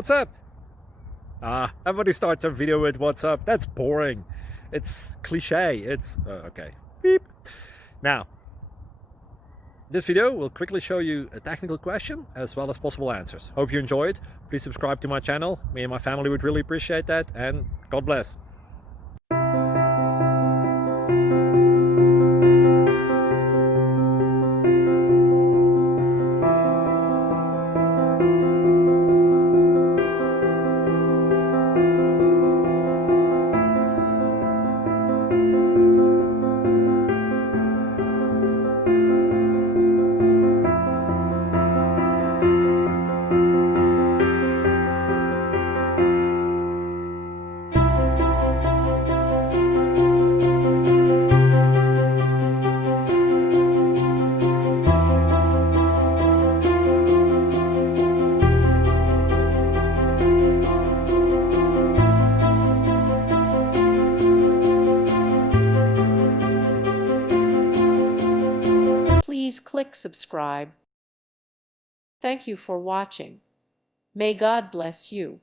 What's up? Everybody starts their video with what's up. That's boring. It's cliche. It's okay. Beep. Now, this video will quickly show you a technical question as well as possible answers. Hope you enjoyed. Please subscribe to my channel. Me and my family would really appreciate that, and God bless. Please click subscribe. Thank you for watching. May God bless you.